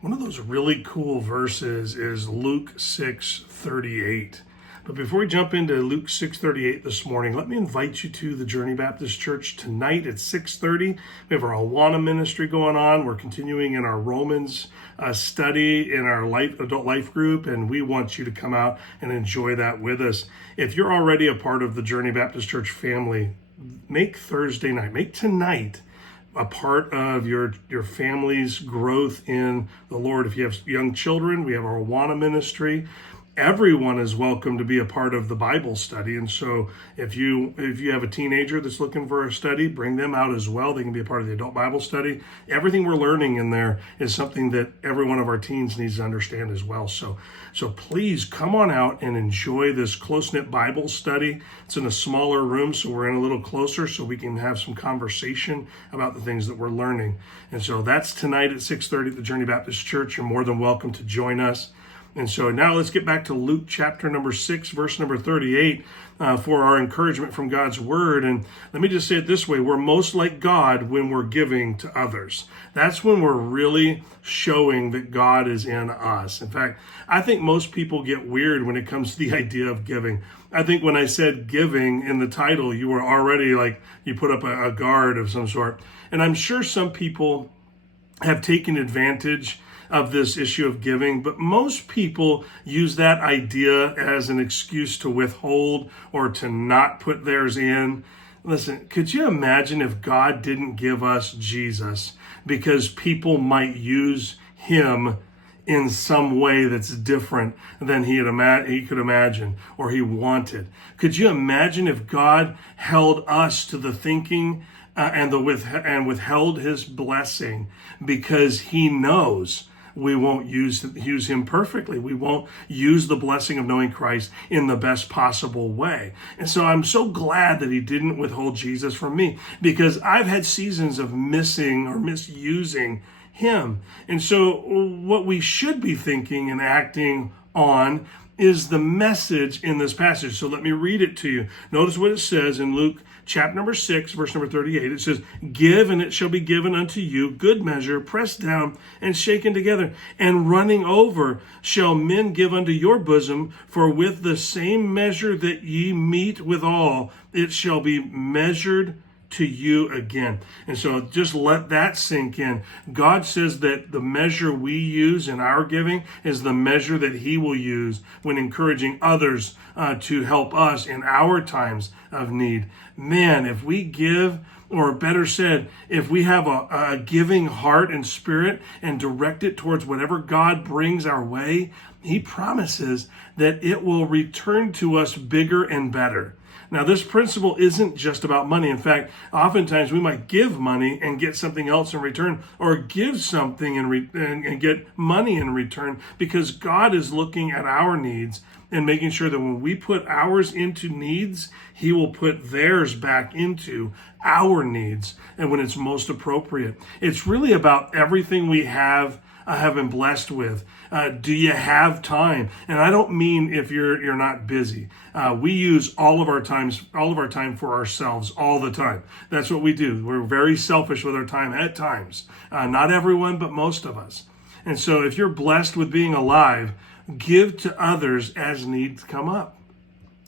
One of those really cool verses is Luke 6:38. But before we jump into Luke 6:38 this morning, let me invite you to the Journey Baptist Church tonight at 6:30. We have our Awana ministry going on. We're continuing in our Romans study in our adult life group, and we want you to come out and enjoy that with us. If you're already a part of the Journey Baptist Church family, make Thursday night, make tonight a part of your family's growth in the Lord. If you have young children, we have our Awana ministry. Everyone is welcome to be a part of the Bible study. And so if you have a teenager that's looking for a study, bring them out as well. They can be a part of the adult Bible study. Everything we're learning in there is something that every one of our teens needs to understand as well. So please come on out and enjoy this close-knit Bible study. It's in a smaller room, so we're in a little closer so we can have some conversation about the things that we're learning. And so that's tonight at 6:30 at the Journey Baptist Church. You're more than welcome to join us. And so now let's get back to Luke chapter number 6, verse number 38 for our encouragement from God's word. And let me just say it this way. We're most like God when we're giving to others. That's when we're really showing that God is in us. In fact, I think most people get weird when it comes to the idea of giving. I think when I said giving in the title, you were already like, you put up a guard of some sort. And I'm sure some people have taken advantage of this issue of giving, but most people use that idea as an excuse to withhold or to not put theirs in. Listen, could you imagine if God didn't give us Jesus because people might use him in some way that's different than he could imagine or he wanted? Could you imagine if God held us to the thinking and withheld his blessing because he knows we won't use him perfectly. We won't use the blessing of knowing Christ in the best possible way. And so I'm so glad that he didn't withhold Jesus from me, because I've had seasons of missing or misusing him. And so what we should be thinking and acting on is the message in this passage. So let me read it to you. Notice what it says in Luke chapter number 6, verse number 38. It says, "Give, and it shall be given unto you, good measure, pressed down and shaken together, and running over shall men give unto your bosom. For with the same measure that ye meet withal, it shall be measured to you again." And so just let that sink in. God says that the measure we use in our giving is the measure that he will use when encouraging others to help us in our times of need. Man, if we give, or better said, if we have a giving heart and spirit and direct it towards whatever God brings our way, he promises that it will return to us bigger and better. Now, this principle isn't just about money. In fact, oftentimes we might give money and get something else in return, or give something and get money in return, because God is looking at our needs and making sure that when we put ours into needs, he will put theirs back into our needs and when it's most appropriate. It's really about everything we have been blessed with. Do you have time? And I don't mean if you're not busy. We use all of our time for ourselves all the time. That's what we do. We're very selfish with our time at times. Not everyone, but most of us. And so if you're blessed with being alive, give to others as needs come up.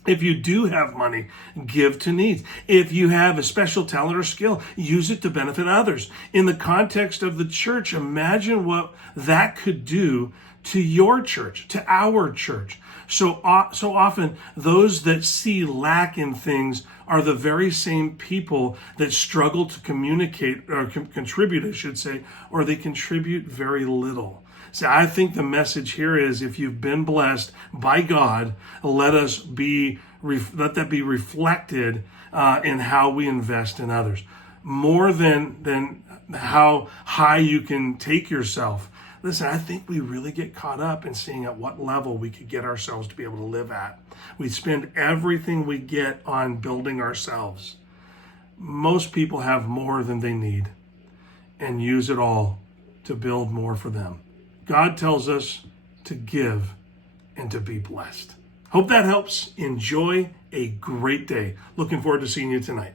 If you do have money, give to needs. If you have a special talent or skill, use it to benefit others. In the context of the church, imagine what that could do to your church, to our church. So often, those that see lack in things are the very same people that struggle to communicate or contribute, I should say, or they contribute very little. See, I think the message here is, if you've been blessed by God, let that be reflected in how we invest in others. More than how high you can take yourself. Listen, I think we really get caught up in seeing at what level we could get ourselves to be able to live at. We spend everything we get on building ourselves. Most people have more than they need and use it all to build more for them. God tells us to give and to be blessed. Hope that helps. Enjoy a great day. Looking forward to seeing you tonight.